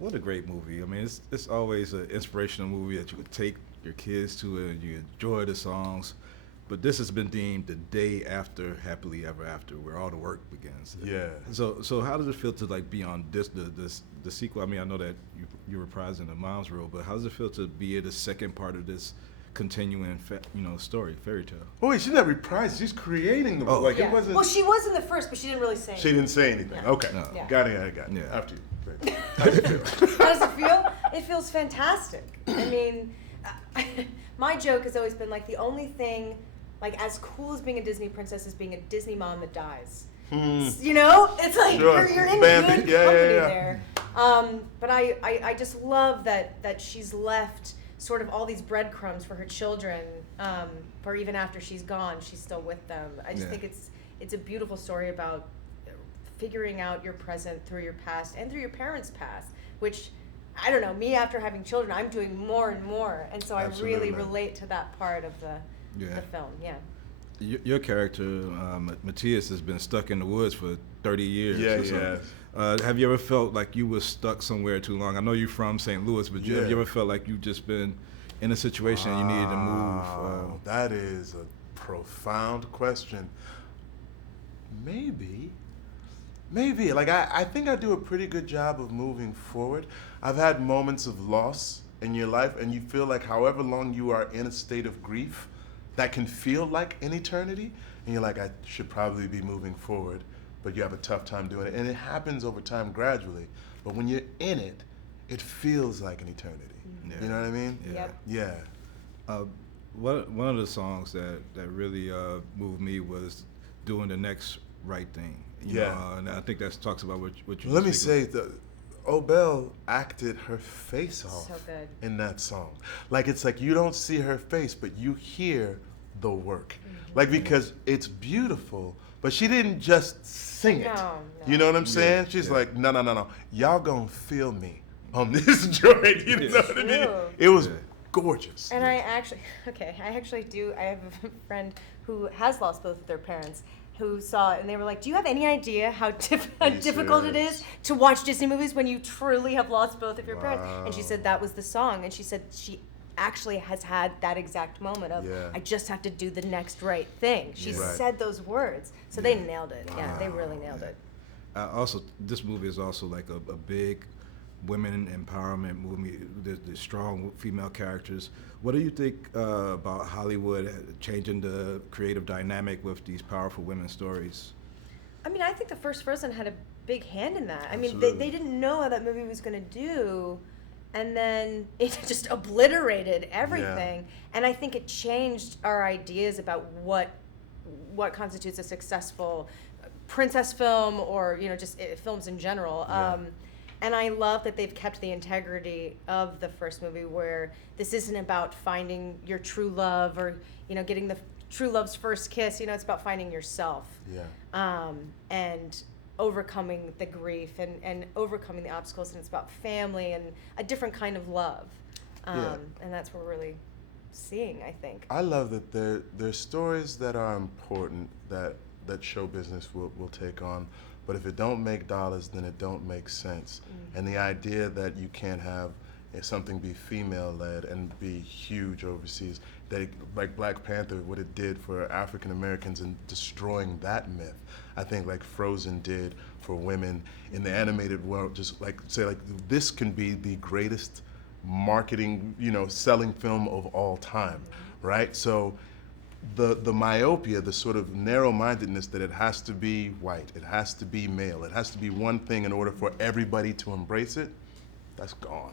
What a great movie. I mean, it's always an inspirational movie that you could take your kids to and you enjoy the songs. But this has been deemed the day after Happily Ever After, where all the work begins. Yeah. So how does it feel to like be on the sequel? I mean, I know that you're reprising the mom's role, but how does it feel to be the second part of this continuing, story, fairy tale? Oh wait, she's not reprised. She's creating the Oh. like Yeah. it wasn't. Well, she was in the first, but she didn't really say She didn't say anything. No. Okay, No. Yeah. got it. Yeah. After you. How does it feel? It feels fantastic. I mean, my joke has always been like the only thing, like as cool as being a Disney princess is being a Disney mom that dies. You know, it's like Sure. you're in Bambi. good Yeah, company yeah. there. But I just love that she's left sort of all these breadcrumbs for her children. For even after she's gone, she's still with them. I just Yeah. think it's a beautiful story about figuring out your present through your past and through your parents' past, which I don't know, me after having children, I'm doing more and more, and so I really Absolutely. relate to that part of the film. Yeah. Your character, Matthias, has been stuck in the woods for 30 years. Yeah, or so. Have you ever felt like you were stuck somewhere too long? I know you're from St. Louis, but Yeah. have you ever felt like you've just been in a situation and you needed to move? That is a profound question. Maybe. Like, I think I do a pretty good job of moving forward. I've had moments of loss in your life, and you feel like however long you are in a state of grief, that can feel like an eternity. And you're like, I should probably be moving forward, but you have a tough time doing it. And it happens over time gradually. But when you're in it, it feels like an eternity. Yeah. You know what I mean? Yep. Yeah. One of the songs that really moved me was Doing the Next Right Thing. You Yeah. know, and I think that talks about what you Let me just say, Obel acted her face off So good. in that song. Like, it's like you don't see her face, but you hear the work. Like, because it's beautiful, but she didn't just sing it. No. You know what I'm saying? She's like, no. Y'all gonna feel me on this joint. You know what I mean? True. It was Yeah. gorgeous. And I actually do. I have a friend who has lost both of their parents who saw it and they were like, do you have any idea how difficult it is to watch Disney movies when you truly have lost both of your parents? And she said that was the song. And she said she actually has had that exact moment of, Yeah. I just have to do the next right thing. She Right. said those words. So they nailed it. Yeah, they really nailed it. Also, this movie is also like a big women empowerment movie. The strong female characters. What do you think about Hollywood changing the creative dynamic with these powerful women's stories? I mean, I think the first Frozen had a big hand in that. I mean, Absolutely. they didn't know how that movie was going to do, and then it just obliterated everything. And I think it changed our ideas about what constitutes a successful princess film, or just films in general. Yeah. And I love that they've kept the integrity of the first movie, where this isn't about finding your true love or getting the true love's first kiss. It's about finding yourself. Yeah. And overcoming the grief and overcoming the obstacles, and it's about family and a different kind of love. Yeah. And that's what we're really seeing, I think. I love that there's stories that are important that show business will take on, but if it don't make dollars, then it don't make sense. And the idea that you can't have something be female-led and be huge overseas, like Black Panther, what it did for African Americans in destroying that myth, I think like Frozen did for women in the animated world, just like say like this can be the greatest marketing, selling film of all time, right? So the myopia, the sort of narrow-mindedness that it has to be white, it has to be male, it has to be one thing in order for everybody to embrace it, that's gone.